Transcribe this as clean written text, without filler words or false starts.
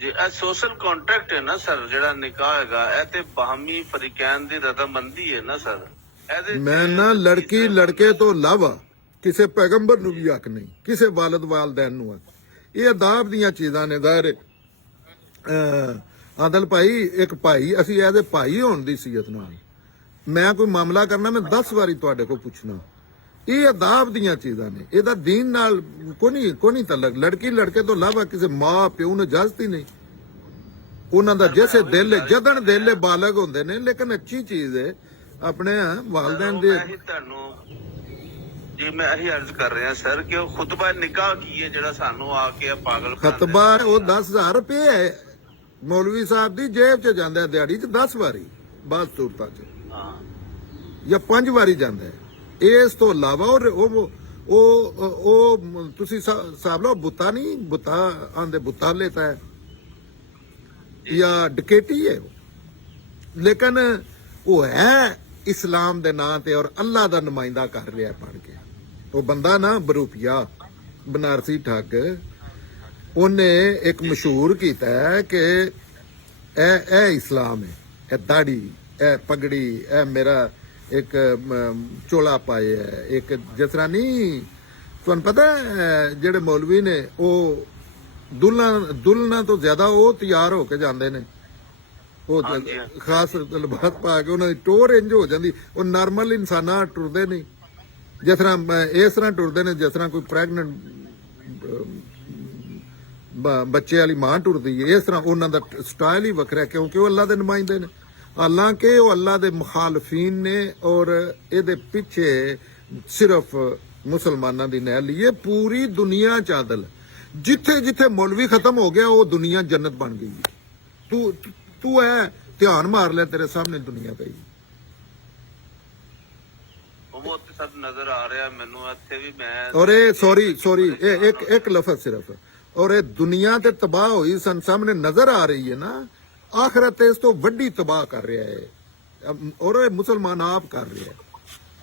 ਜੀ ਇਹ social contract ਹੈ ਨਾ ਸਰ, ਜਿਹੜਾ ਨਿਕਾਹ ਹੈਗਾ ਇਹ ਤੇ ਬਾਹਮੀ ਫਰੀਕੈਨ ਦੀ ਰਜ਼ਾਮੰਦੀ ਹੈ ਨਾ ਸਰ। ਇਹਦੇ ਮੈਂ ਨਾ ਲੜਕੀ ਲੜਕੇ ਤੋਂ ਇਲਾਵਾ ਕਿਸੇ ਪੈਗੰਬਰ ਨੂੰ ਵੀ ਹੱਕ ਨਹੀਂ, ਕਿਸੇ ਵਾਲਦ ਵਾਲਦੈਨ ਨੂੰ ਹੱਕ। ਇਹ ਅਦਾਬ ਦੀਆਂ ਚੀਜ਼ਾਂ ਨੇ। ਜ਼ਾਹਿਰ ਆਦਲ ਭਾਈ ਇੱਕ ਭਾਈ, ਅਸੀਂ ਇਹਦੇ ਭਾਈ ਹੋਣ ਦੀ ਸੀਅਤ ਨਾਲ ਮੈਂ ਕੋਈ ਮਾਮਲਾ ਕਰਨਾ, ਮੈਂ 10 ਵਾਰੀ ਤੁਹਾਡੇ ਕੋਲ ਪੁੱਛਣਾ। ਇਹ ਅਦਾਬ ਦੀਆਂ ਚੀਜ਼ਾਂ ਨੇ, ਇਹਦਾ ਦੀਨ ਨਾਲ ਕੋਈ ਤਲਕ। ਲੜਕੀ ਲੜਕੇ ਤੋਂ ਇਲਾਵਾ ਕਿਸੇ ਮਾਂ ਪਿਓ ਨੂੰ ਇਜਾਜ਼ਤ ਹੀ ਨਹੀਂ। ਉਹਨਾਂ ਦਾ ਜੈਸੇ ਦਿਲ ਜਦਨ ਦਿਲ ਬਾਲਗ ਹੁੰਦੇ ਨੇ, ਲੇਕਿਨ ਅੱਛੀ ਚੀਜ਼ ਹੈ ਆਪਣੇ ਵਾਲਦੈਨ ਦੇ। ਤੁਹਾਨੂੰ ਜੀ ਮੈਂ ਇਹੀ ਅਰਜ਼ ਕਰ ਰਿਹਾ ਸਰ ਕਿ ਉਹ ਖੁਤਬਾ ਨਿਕਾਹ ਕੀ ਹੈ ਜਿਹੜਾ ਸਾਨੂੰ ਆ ਕੇ ਪਾਗਲ ਖਤਬਾ ਉਹ 10,000 ਰੁਪਏ ਹੈ ਮੌਲਵੀ ਸਾਹਿਬ ਦੀ ਜੇਬ 'ਚ ਜਾਂਦਾ ਦਿਹਾੜੀ 'ਚ 10 ਵਾਰੀ, ਬਾਅਦ ਸੂਰਤਾਂ 'ਚ ਜਾਂ 5 ਵਾਰੀ ਜਾਂਦਾ ਹੈ। ਇਸ ਤੋਂ ਇਲਾਵਾ ਉਹ ਤੁਸੀਂ ਹਿਸਾਬ ਲਓ, ਬੁੱਤਾ ਨਹੀਂ, ਬੁੱਤਾ ਆਂਦੇ ਬੁੱਤਾ ਲੈਤਾ ਹੈ ਜਾਂ ਡਕੈਤੀ ਹੈ, ਲੇਕਿਨ ਉਹ ਹੈ ਇਸਲਾਮ ਦੇ ਨਾਂ ਤੇ ਔਰ ਅੱਲਾਹ ਦਾ ਨੁਮਾਇੰਦਾ ਕਰ ਰਿਹਾ ਬਣ ਕੇ। ਉਹ ਬੰਦਾ ਨਾ ਬਰੂਪੀਆ ਬਨਾਰਸੀ ਠੱਗ, ਉਹਨੇ ਇੱਕ ਮਸ਼ਹੂਰ ਕੀਤਾ ਹੈ ਕਿ ਇਹ ਇਸਲਾਮ ਹੈ, ਇਹ ਦਾੜੀ, ਇਹ ਪਗੜੀ, ਇਹ ਮੇਰਾ ਇੱਕ ਚੋਲਾ ਪਾਇਆ ਹੈ। ਇੱਕ ਜਿਸ ਤਰ੍ਹਾਂ ਨਹੀਂ ਤੁਹਾਨੂੰ ਪਤਾ ਜਿਹੜੇ ਮੌਲਵੀ ਨੇ ਉਹ ਦੁਲਹਨਾਂ ਤੋਂ ਜ਼ਿਆਦਾ ਉਹ ਤਿਆਰ ਹੋ ਕੇ ਜਾਂਦੇ ਨੇ, ਉਹ ਖਾਸ ਲਿਬਾਸ ਪਾ ਕੇ, ਉਹਨਾਂ ਦੀ ਟੋਰ ਇੰਜ ਹੋ ਜਾਂਦੀ। ਉਹ ਨਾਰਮਲ ਇਨਸਾਨਾਂ ਟੁਰਦੇ ਨਹੀਂ, ਜਿਸ ਤਰ੍ਹਾਂ ਇਸ ਤਰ੍ਹਾਂ ਟੁਰਦੇ ਨੇ ਜਿਸ ਤਰ੍ਹਾਂ ਕੋਈ ਪ੍ਰੈਗਨੈਂਟ ਬੱਚੇ ਵਾਲੀ ਮਾਂ ਟੁਰਦੀ ਹੈ। ਇਸ ਤਰ੍ਹਾਂ ਉਹਨਾਂ ਦਾ ਸਟਾਈਲ ਹੀ ਵੱਖਰਾ, ਕਿਉਂਕਿ ਉਹ ਅੱਲਾ ਦੇ ਨੁਮਾਇੰਦੇ ਨੇ। ਹਾਲਾਂਕਿ ਉਹ ਅੱਲਾ ਦੇ ਮੁਖਾਲਫੀਨ ਨੇ ਔਰ ਇਹਦੇ ਪਿੱਛੇ ਸਿਰਫ ਮੁਸਲਮਾਨਾਂ ਦੀ ਨਹਿ ਲਈ। ਪੂਰੀ ਦੁਨੀਆ ਚ ਆਦਲ, ਜਿੱਥੇ ਜਿੱਥੇ ਮੌਲਵੀ ਖਤਮ ਹੋ ਗਿਆ ਉਹ ਦੁਨੀਆ ਜੰਨਤ ਬਣ ਗਈ। ਤੂੰ ਐ ਧਿਆਨ ਮਾਰ ਲੈ, ਤੇਰੇ ਸਾਹਮਣੇ ਦੁਨੀਆ ਪਈ। ਉਹ ਤੇ ਸਭ ਨਜ਼ਰ ਆ ਰਿਹਾ ਮੈਨੂੰ ਇੱਥੇ ਵੀ। ਮੈਂ ਔਰ ਇਹ ਸੌਰੀ ਇਹ ਇੱਕ ਲਫ਼ਜ਼ ਸਿਰਫ, ਔਰ ਇਹ ਦੁਨੀਆ ਤੇ ਤਬਾਹ ਹੋਈ ਸਨ ਸਾਹਮਣੇ ਨਜ਼ਰ ਆ ਰਹੀ ਹੈ ਨਾ, ਆਖਰਤ ਇਸ ਤੋਂ ਵੱਡੀ ਤਬਾਹ ਕਰ ਰਿਹਾ ਹੈ ਔਰ ਇਹ ਮੁਸਲਮਾਨ ਆਪ ਕਰ ਰਿਹਾ ਹੈ।